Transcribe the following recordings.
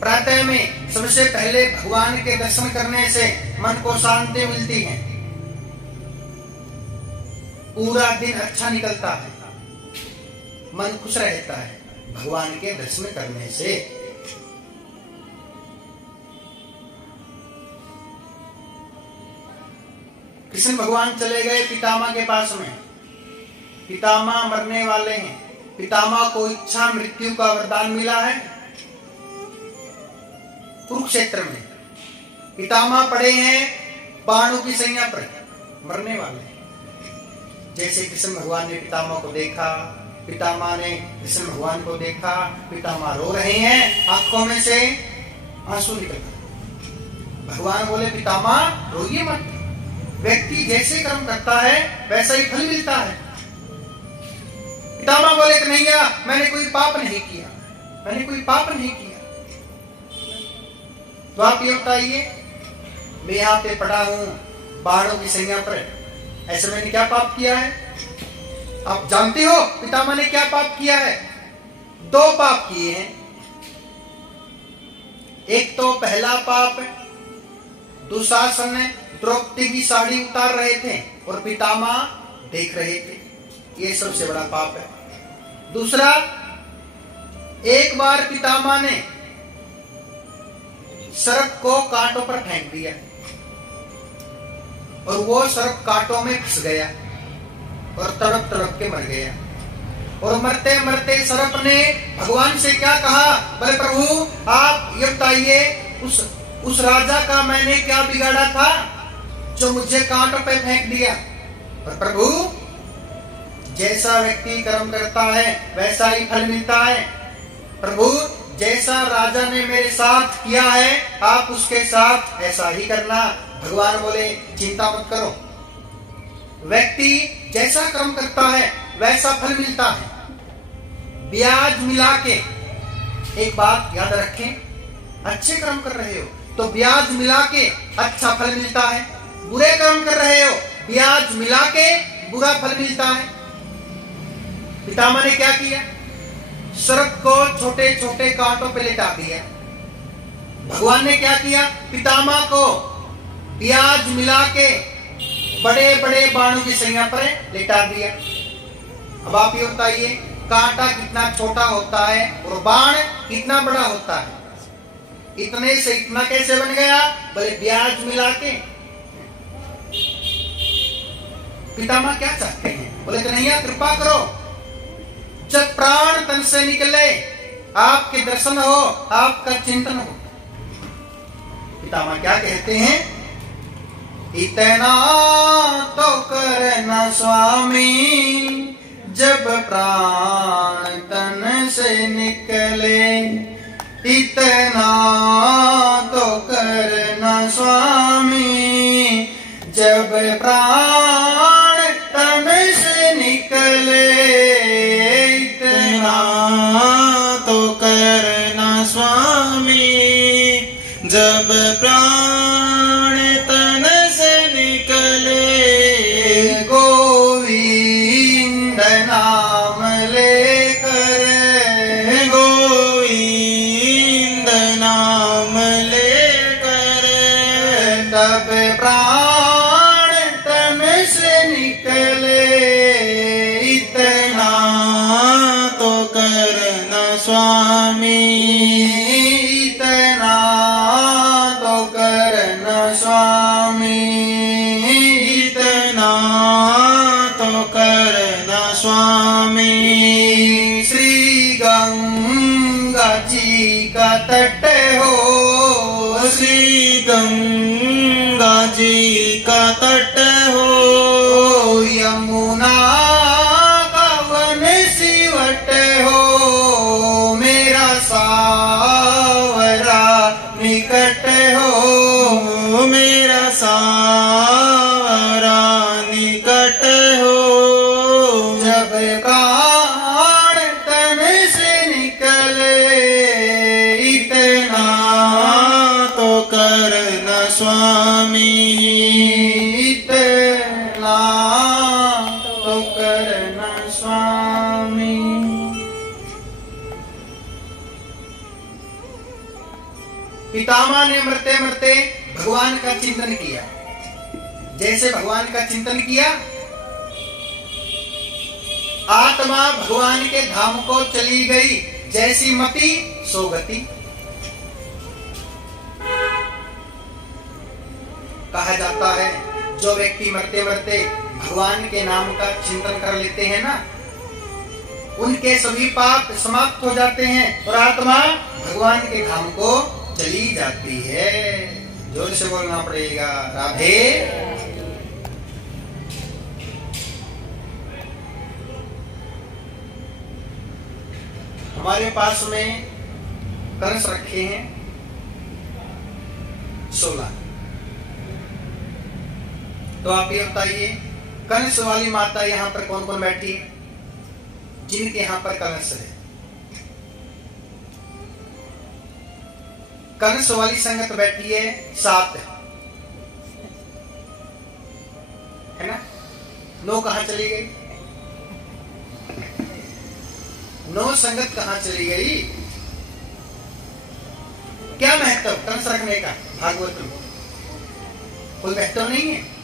प्रातः में सबसे पहले भगवान के दर्शन करने से मन को शांति मिलती है, पूरा दिन अच्छा निकलता है, मन खुश रहता है भगवान के दर्शन करने से। कृष्ण भगवान चले गए पितामह के पास में। पितामह मरने वाले हैं। पितामह को इच्छा मृत्यु का वरदान मिला है कुरुक्षेत्र में। पितामह पड़े हैं बाणों की सैया पर, मरने वाले हैं। जैसे कृष्ण भगवान ने पितामह को देखा, पितामह ने कृष्ण भगवान को देखा, पितामह रो रहे हैं, आंखों में से आंसू निकल रहे। भगवान बोले पितामह रोइए मत, व्यक्ति जैसे कर्म करता है वैसा ही फल मिलता है। पितामह बोले कन्हैया मैंने कोई पाप नहीं किया, मैंने कोई पाप नहीं किया। तो आप ये बताइए, मैं यहाँ पे पड़ा हूं बाणों की सैया पर, ऐसे मैंने क्या पाप किया है? आप जानते हो पितामह ने क्या पाप किया है? 2 पाप किए हैं। एक तो पहला पाप, दुशासन द्रौपदी की साड़ी उतार रहे थे और पितामह देख रहे थे, ये सबसे बड़ा पाप है। दूसरा, एक बार पितामह ने सर्प को कांटों पर फेंक दिया और वो सर्प कांटों में फंस गया और तड़प तड़प के मर गया। और मरते मरते सर्प ने भगवान से क्या कहा? बोले प्रभु आप ये बताइए, उस राजा का मैंने क्या बिगाड़ा था जो मुझे कांटों पे फेंक दिया? और प्रभु जैसा व्यक्ति कर्म करता है वैसा ही फल मिलता है। प्रभु जैसा राजा ने मेरे साथ किया है आप उसके साथ ऐसा ही करना। भगवान बोले चिंता मत करो, व्यक्ति जैसा कर्म करता है वैसा फल मिलता है, ब्याज मिला के। एक बात याद रखें, अच्छे कर्म कर रहे हो तो ब्याज मिला के अच्छा फल मिलता है, बुरे कर्म कर रहे हो ब्याज मिला के बुरा फल मिलता है। पितामह ने क्या किया? सर्प को छोटे छोटे कांटों पे लेटा दिया। भगवान ने क्या किया? पितामह को ब्याज मिला के बड़े बड़े बाणों की सैया पर लेटा दिया। अब आप ये बताइए, कांटा कितना छोटा होता है और बाण कितना बड़ा होता है, इतने से इतना कैसे बन गया? बोले ब्याज मिला के। पितामह क्या चाहते हैं? बोले कन्हैया कृपा करो, जब प्राण तन से निकले आपके दर्शन हो, आपका चिंतन हो। पितामह क्या कहते हैं? इतना तो करना स्वामी, जब प्राण तन से निकले। इतना तो करना स्वामी, जब प्राण तन से निकले। इतना तो करना स्वामी, जब प्राण तन से निकले। गोविंद नाम लेकर, गोविंद नाम लेकर, तब प्राण तन से निकले। इतना तो करना स्वामी, इतना तो करना स्वामी, इतना तो करना स्वामी। श्री गंगा जी का तट हो, श्री गंगा जी का तट हो, यमुना का वन सिवट हो, मेरा सावरा निकट हो, मेरा सावरा निकट हो। जब प्राण तन से निकले, इतना तो करना स्वामी, इतना पितामह ने मरते मरते भगवान का चिंतन किया। जैसे भगवान का चिंतन किया, आत्मा भगवान के धाम को चली गई। जैसी मति सो गति। कहा जाता है जो व्यक्ति मरते मरते भगवान के नाम का चिंतन कर लेते हैं ना, उनके सभी पाप समाप्त हो जाते हैं और आत्मा भगवान के धाम को चली जाती है। जोर से बोलना पड़ेगा, राधे। हमारे पास में कलश रखे हैं 16। तो आप ये बताइए, कलश वाली माता यहाँ पर कौन कौन बैठी है जिनके यहाँ पर कलश है? कलश वाली संगत बैठी है 7, है ना? 9 कहाँ चली गई? 9 संगत कहाँ चली गई? क्या महत्व कलश रखने का भागवत में? कोई महत्व नहीं है।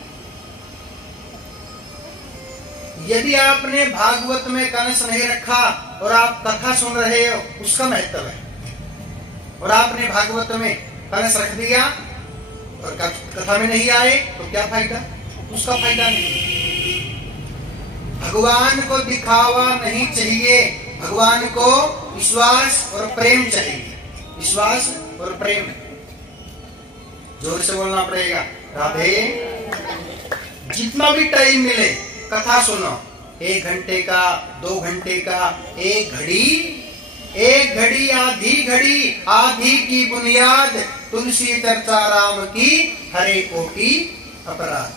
यदि आपने भागवत में कलश नहीं रखा और आप कथा सुन रहे हो, उसका महत्व है। और आपने भागवत में कलश रख दिया और कथा में नहीं आए तो क्या फायदा? उसका फायदा नहीं। भगवान को दिखावा नहीं चाहिए, भगवान को विश्वास और प्रेम चाहिए। विश्वास और प्रेम। जोर से बोलना पड़ेगा, राधे। जितना भी टाइम मिले कथा सुनो। 1 घंटे का, 2 घंटे का, 1 घड़ी, 1 घड़ी आधी घड़ी, आधी की बुनियाद, तुलसी चर्चा राम की, हरे कोटि अपराध।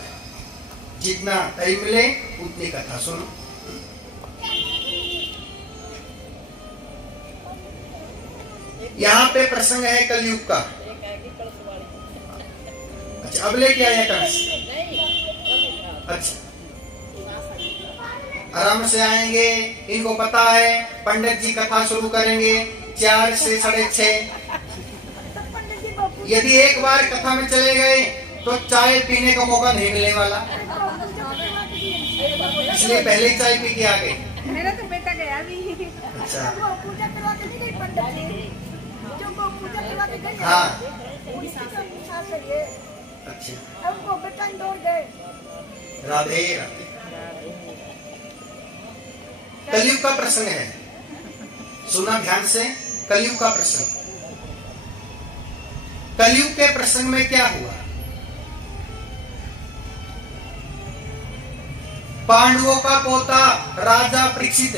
जितना टाइम मिले उतनी कथा सुनो। यहाँ पे प्रसंग है कलयुग का। अच्छा, अब लेके आया कलश। अच्छा, आराम से आएंगे। इनको पता है पंडित जी कथा शुरू करेंगे 4 से 6:30। यदि एक बार कथा में चले गए तो चाय पीने का मौका नहीं मिलने वाला, इसलिए पहले चाय पी के आ गए। मेरा तो बेटा गया भी। अच्छा, पूजा करवा के नहीं गई पंडित जी, जो वो पूजा करवा के गई। हाँ, अच्छा, अब वो बेटा दौड़ गए। राधे राधे। कलयुग का प्रसंग है, सुना ध्यान से। कलयुग का प्रसंग। कलयुग के प्रसंग में क्या हुआ? पांडवों का पोता राजा परीक्षित।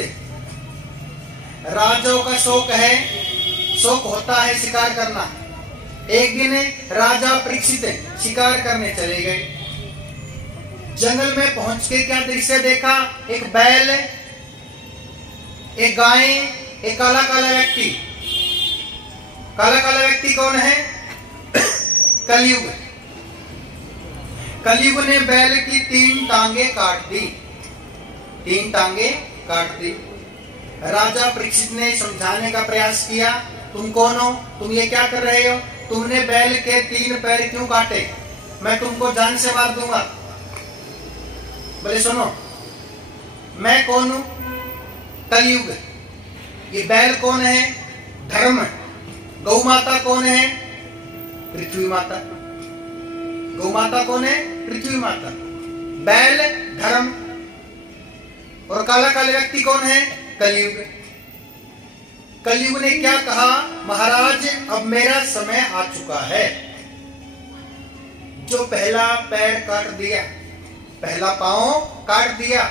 राजाओं का शौक है, शौक होता है शिकार करना। एक दिन राजा परीक्षित शिकार करने चले गए। जंगल में पहुंच के क्या दृश्य देखा? एक बैल, एक गाय, एक काला काला व्यक्ति। काला काला व्यक्ति कौन है? कलयुग। कलयुग ने बैल की 3 टांगे काट दी। 3 टांगे काट दी। राजा परीक्षित ने समझाने का प्रयास किया, तुम कौन हो? तुम ये क्या कर रहे हो? तुमने बैल के 3 पैर क्यों काटे? मैं तुमको जान से मार दूंगा। बोले सुनो, मैं कौन हूं? कलयुग। ये बैल कौन है? धर्म। गौ माता कौन है? पृथ्वी माता। गौ माता कौन है? पृथ्वी माता। बैल धर्म और काला काला व्यक्ति कौन है? कलयुग। कलयुग ने क्या कहा? महाराज, अब मेरा समय आ चुका है। जो पहला पैर काट दिया, पहला पांव काट दिया,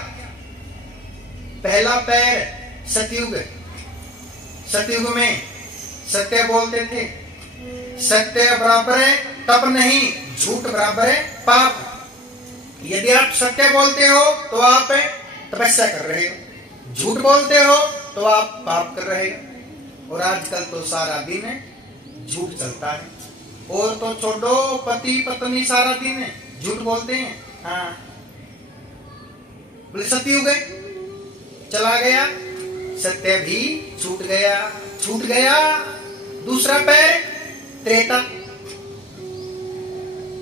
पहला पैर सतयुग। सतयुग में सत्य बोलते थे। सत्य बराबर है तप नहीं, झूठ बराबर है पाप। यदि आप सत्य बोलते हो तो आप तपस्या कर रहे हो, झूठ बोलते हो तो आप पाप कर रहे हो। और आजकल तो सारा दिन झूठ चलता है। और तो छोड़ो, पति पत्नी सारा दिन झूठ बोलते हैं। हाँ, बोले सतयुग चला गया, सत्य भी छूट गया। छूट गया दूसरा पैर, त्रेता।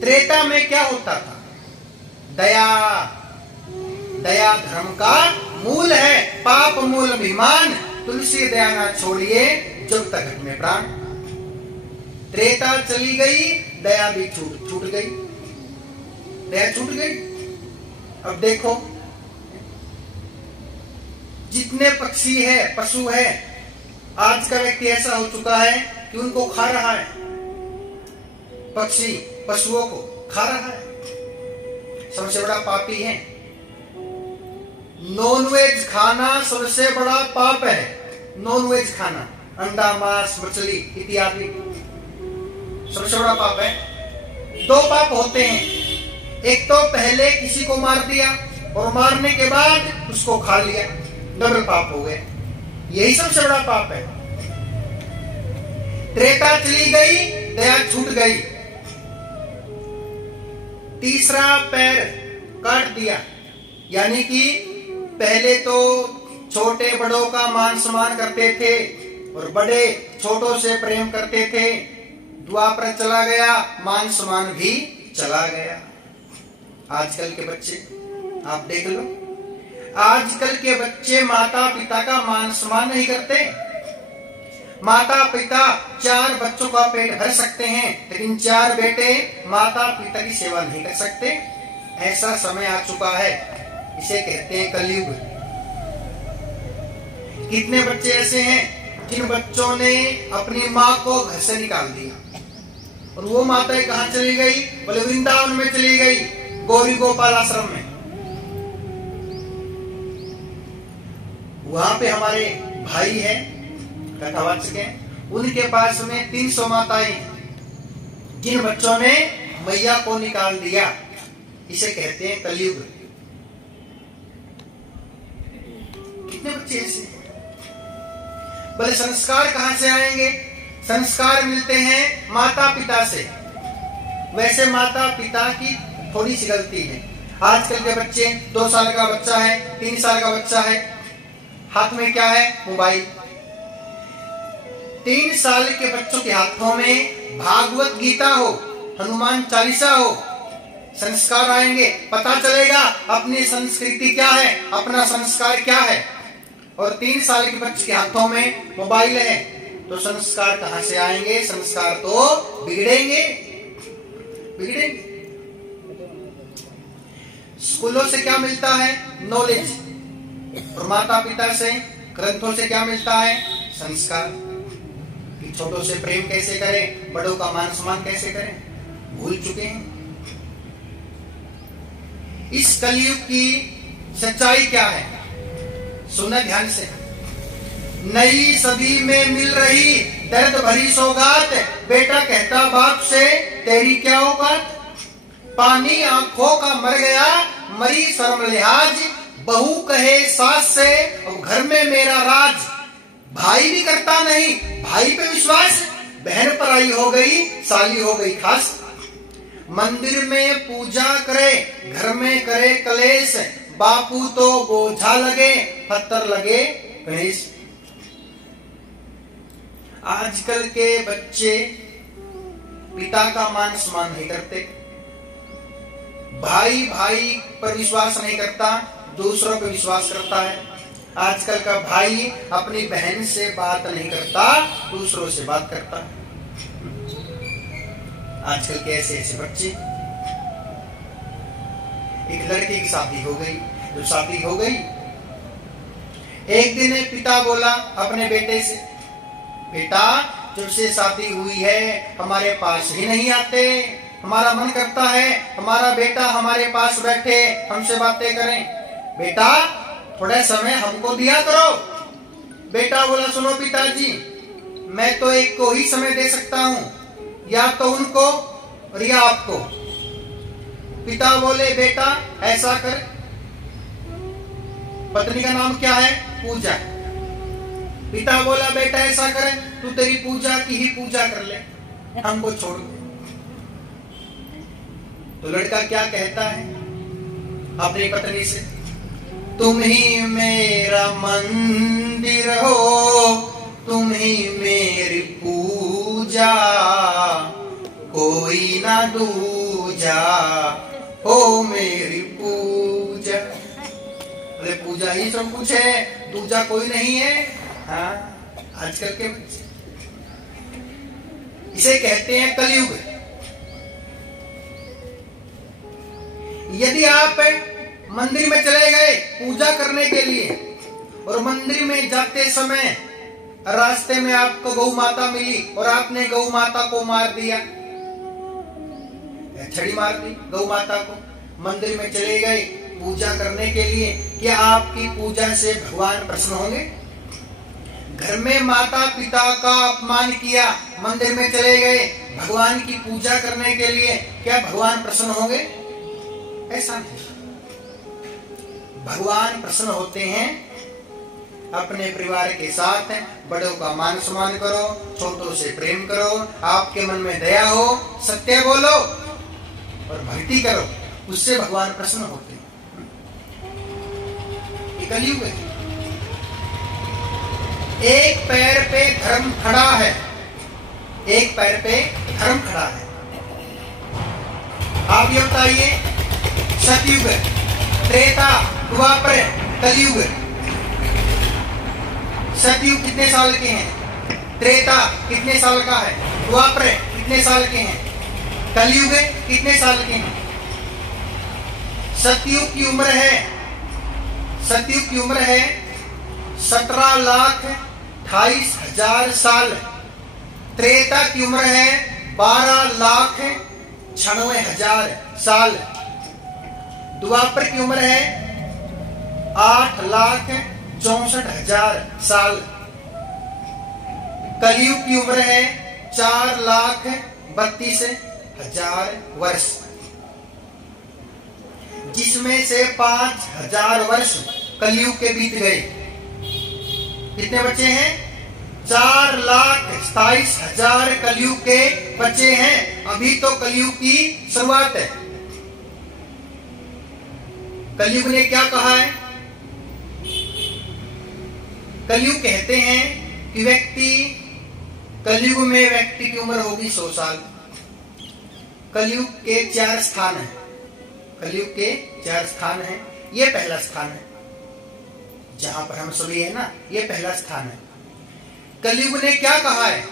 त्रेता में क्या होता था? दया। दया धर्म का मूल है। पाप मूल अभिमान, तुलसी दया ना छोड़िए जब तक में प्राण। त्रेता चली गई, दया भी छूट गई। दया छूट गई। अब देखो, जितने पक्षी है, पशु है, आज का व्यक्ति ऐसा हो चुका है कि उनको खा रहा है। पक्षी पशुओं को खा रहा है। सबसे बड़ा पापी है। नॉनवेज खाना सबसे बड़ा पाप है। नॉनवेज खाना, अंडा, मांस, मछली इत्यादि सबसे बड़ा पाप है। दो पाप होते हैं। एक तो पहले किसी को मार दिया और मारने के बाद उसको खा लिया, डबल पाप हो गए। यही सबसे बड़ा पाप है। त्रेता चली गई, दया छूट गई। तीसरा पैर काट दिया, यानी कि पहले तो छोटे बड़ों का मान सम्मान करते थे और बड़े छोटों से प्रेम करते थे। द्वापर चला गया, मान सम्मान भी चला गया। आजकल के बच्चे आप देख लो, आजकल के बच्चे माता पिता का मान सम्मान नहीं करते। माता पिता 4 बच्चों का पेट भर सकते हैं, लेकिन 4 बेटे माता पिता की सेवा नहीं कर सकते। ऐसा समय आ चुका है, इसे कहते हैं कलयुग। कितने बच्चे ऐसे हैं जिन बच्चों ने अपनी माँ को घर से निकाल दिया, और वो माता कहाँ चली गई? बोले वृंदावन में चली गई, गौरी गोपाल आश्रम में। वहां पे हमारे भाई है, कथावाचक हैं, उनके पास में 300 माताएं हैं जिन बच्चों ने मैया को निकाल दिया। इसे कहते हैं कलयुग। कितने बच्चे ऐसे हैं? बोले संस्कार कहां से आएंगे? संस्कार मिलते हैं माता पिता से। वैसे माता पिता की थोड़ी सी गलती है। आजकल के बच्चे, 2 साल का बच्चा है, 3 साल का बच्चा है, हाथ में क्या है? मोबाइल। 3 साल के बच्चों के हाथों में भागवत गीता हो, हनुमान चालीसा हो, संस्कार आएंगे, पता चलेगा अपनी संस्कृति क्या है, अपना संस्कार क्या है। और 3 साल के बच्चे के हाथों में मोबाइल है, तो संस्कार कहां से आएंगे? संस्कार तो बिगड़ेंगे, बिगड़ेंगे। स्कूलों से क्या मिलता है? नॉलेज। और माता पिता से, ग्रंथों से क्या मिलता है? संस्कार। कि छोटों से प्रेम कैसे करें, बड़ों का मान सम्मान कैसे करें, भूल चुके हैं। इस कलयुग की सच्चाई क्या है? सुना ध्यान से। नई सदी में मिल रही दर्द भरी सौगात, बेटा कहता बाप से तेरी क्या औकात। पानी आंखों का मर गया, मरी शर्म लिहाज, बहू कहे सास से अब घर में मेरा राज। भाई भी करता नहीं भाई पे विश्वास, बहन पराई हो गई, साली हो गई खास। मंदिर में पूजा करे, घर में करे कलेश, बापू तो बोझा लगे, पत्थर लगे गणेश। आजकल के बच्चे पिता का मान सम्मान नहीं करते, भाई भाई पर विश्वास नहीं करता, दूसरों पर विश्वास करता है। आजकल का भाई अपनी बहन से बात नहीं करता, दूसरों से बात करता है। आजकल के ऐसे ऐसे बच्चे। एक लड़की की शादी हो गई, जो शादी हो गई, एक दिन पिता बोला अपने बेटे से, बेटा जब से शादी हुई है हमारे पास ही नहीं आते, हमारा मन करता है हमारा बेटा हमारे पास बैठे, हमसे बातें करें, बेटा थोड़ा समय हमको दिया करो। बेटा बोला सुनो पिताजी, मैं तो एक को ही समय दे सकता हूं, या तो उनको और या आपको। पिता बोले बेटा ऐसा कर, पत्नी का नाम क्या है? पूजा। पिता बोला बेटा ऐसा कर, तू तेरी पूजा की ही पूजा कर ले, हमको छोड़ दे। तो लड़का क्या कहता है अपनी पत्नी से? तुम ही मेरा मंदिर हो, तुम ही मेरी पूजा, कोई ना दूजा हो मेरी पूजा। अरे पूजा ही सब कुछ है, दूजा कोई नहीं है। हाँ, आजकल के बच्चे इसे कहते हैं कलयुग। यदि आप मंदिर में चले गए पूजा करने के लिए और मंदिर में जाते समय रास्ते में आपको गौ माता मिली और आपने गौ माता को मार दिया, छड़ी मार दी गौ माता को, मंदिर में चले गए पूजा करने के लिए, क्या आपकी पूजा से भगवान प्रसन्न होंगे? घर में माता पिता का अपमान किया, मंदिर में चले गए भगवान की पूजा करने के लिए, क्या भगवान प्रसन्न होंगे? ऐसा नहीं। भगवान प्रसन्न होते हैं अपने परिवार के साथ। बड़ों का मान सम्मान करो, छोटों से प्रेम करो, आपके मन में दया हो, सत्य बोलो और भक्ति करो, उससे भगवान प्रसन्न होते हैं। ये कलयुग है। एक पैर पे धर्म खड़ा है, एक पैर पे धर्म खड़ा है। आप ये बताइए, सतयुग, त्रेता, द्वापर, कलयुग। सतयुग कितने साल के हैं? त्रेता कितने साल का है? द्वापर कितने साल के हैं? कलयुग कितने साल के हैं? सतयुग की उम्र है, सतयुग की उम्र है 17,28,000 साल। त्रेता की उम्र है 12,96,000 साल। द्वापर की उम्र है 8,64,000 साल। कलयुग की उम्र है 4,32,000 वर्ष, जिसमें से 5,000 वर्ष कलयुग के बीत गए। कितने बचे हैं? 4,27,000 कलयुग के बचे हैं। अभी तो कलयुग की शुरुआत है। कलयुग ने क्या कहा है? कलयुग कहते हैं कि कलयुग में व्यक्ति की उम्र होगी 100 साल। कलयुग के 4 स्थान हैं, कलयुग के 4 स्थान हैं। ये पहला स्थान है जहां पर हम सभी है ना, ये पहला स्थान है। कलयुग ने क्या कहा है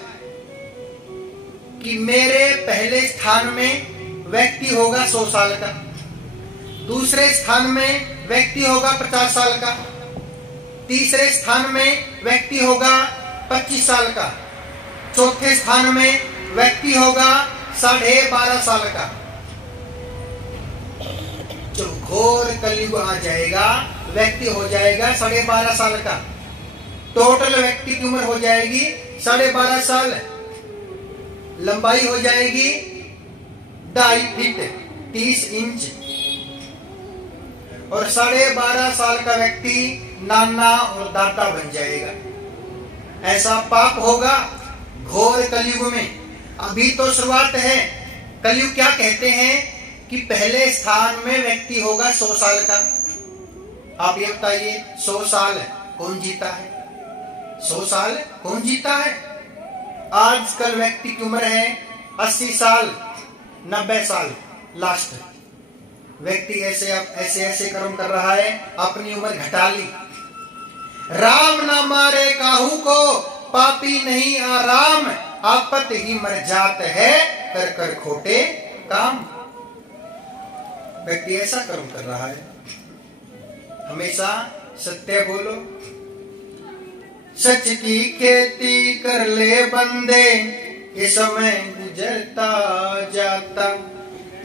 कि मेरे पहले स्थान में व्यक्ति होगा 100 साल का, दूसरे स्थान में व्यक्ति होगा 50 साल का, तीसरे स्थान में व्यक्ति होगा 25 साल का, चौथे स्थान में व्यक्ति होगा 12.5 साल का। जो घोर कलयुग आ जाएगा, व्यक्ति हो जाएगा 12.5 साल का। टोटल व्यक्ति की उम्र हो जाएगी 12.5 साल। लंबाई हो जाएगी 2.5 फीट 30 इंच। और 12.5 साल का व्यक्ति नाना और दादा बन जाएगा। ऐसा पाप होगा घोर कलयुग में। अभी तो शुरुआत है। कलयुग क्या कहते हैं कि पहले स्थान में व्यक्ति होगा 100 साल का। आप ये बताइए, 100 साल कौन जीता है? 100 साल कौन जीता है? आजकल व्यक्ति की उम्र है 80 साल, 90 साल लास्ट। व्यक्ति ऐसे कर्म कर रहा है, अपनी उम्र घटा ली। राम न मारे काहू को, पापी नहीं आराम, आपत ही मर जात है, कर कर खोटे काम। व्यक्ति ऐसा कर्म कर रहा है। हमेशा सत्य बोलो। सच की खेती कर ले बंदे, ये समय गुजरता जाता।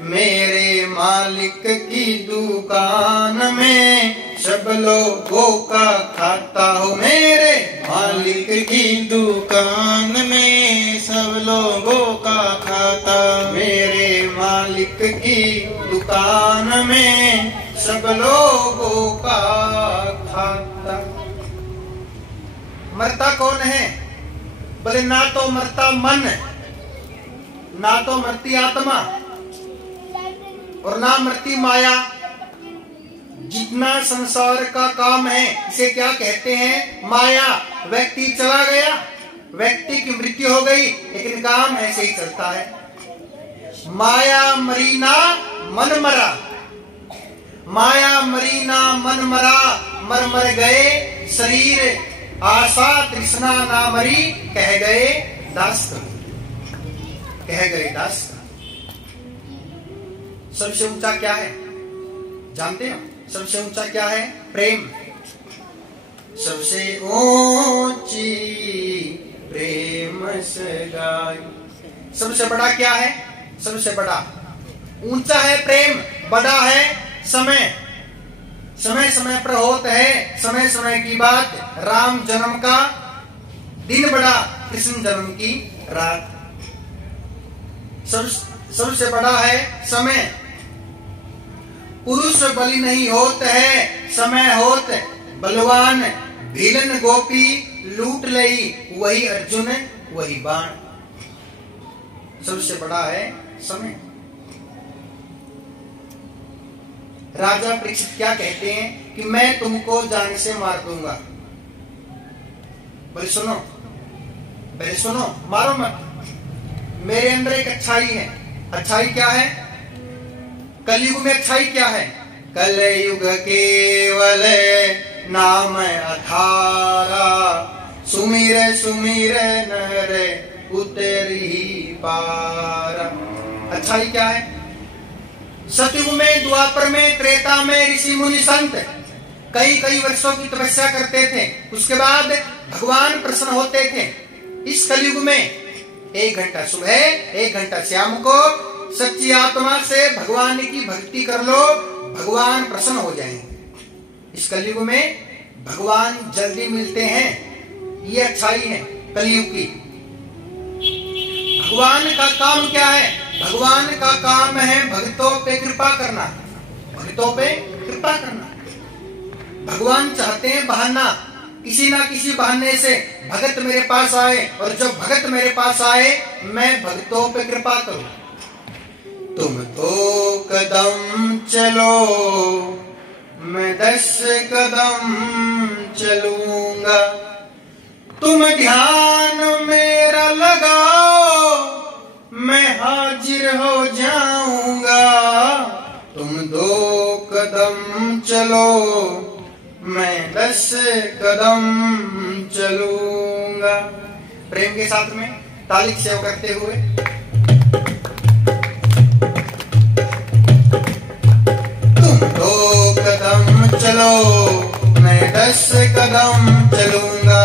मेरे मालिक की दुकान में सब लोगों का खाता हो। मेरे मालिक की दुकान में सब लोगों का खाता। मेरे मालिक की दुकान में सब लोगों का खाता। मरता कौन है? बोले ना तो मरता मन, ना तो मरती आत्मा और ना मरती माया। जितना संसार का काम है इसे क्या कहते हैं? माया। व्यक्ति चला गया, व्यक्ति की मृत्यु हो गई, लेकिन काम ऐसे ही चलता है। माया मरीना मन मरा, माया मरीना मन मरा, मर मर गए शरीर, आशा तृष्णा ना मरी, कह गए दास, कह गए दास। सबसे ऊंचा क्या है जानते हो? सबसे ऊंचा क्या है? प्रेम। सबसे ऊंची प्रेम सगाई। सबसे बड़ा क्या है? सबसे बड़ा ऊंचा है प्रेम, बड़ा है समय। समय समय पर होता है समय समय की बात, राम जन्म का दिन बड़ा, कृष्ण जन्म की रात। सबसे बड़ा है समय। पुरुष बलि नहीं होत है, समय होत बलवान, भीलन गोपी लूट लई, वही अर्जुन वही बाण। सबसे बड़ा है समय। राजा परीक्षित क्या कहते हैं कि मैं तुमको जान से मार दूंगा। बोले सुनो, पहले सुनो, मारो मत। मेरे अंदर एक अच्छाई है। अच्छाई क्या है? कलयुग में अच्छाई क्या है? कलयुग केवल नाम अठारा, सुमिर सुमिर नर उतरी पारा। अच्छाई क्या है? सतयुग में, द्वापर में, त्रेता में ऋषि मुनि संत कई कई वर्षों की तपस्या करते थे, उसके बाद भगवान प्रसन्न होते थे। इस कलयुग में 1 घंटा सुबह 1 घंटा शाम को सच्ची आत्मा से भगवान की भक्ति कर लो, भगवान प्रसन्न हो जाएंगे। इस कलयुग में भगवान जल्दी मिलते हैं, ये अच्छाई है कलयुग की। भगवान का काम क्या है? भगवान का काम है भक्तों पे कृपा करना, भक्तों पे कृपा करना। भगवान चाहते हैं बहाना, किसी ना किसी बहाने से भगत मेरे पास आए, और जब भगत मेरे पास आए मैं भक्तों पे कृपा करूं। तुम 2 कदम चलो, मैं 10 कदम चलूंगा, तुम ध्यान मेरा लगाओ, मैं हाजिर हो जाऊंगा। तुम 2 कदम चलो, मैं 10 कदम चलूंगा। प्रेम के साथ में ताली की सेवा करते हुए तुम 2 कदम चलो, मैं 10 कदम चलूंगा।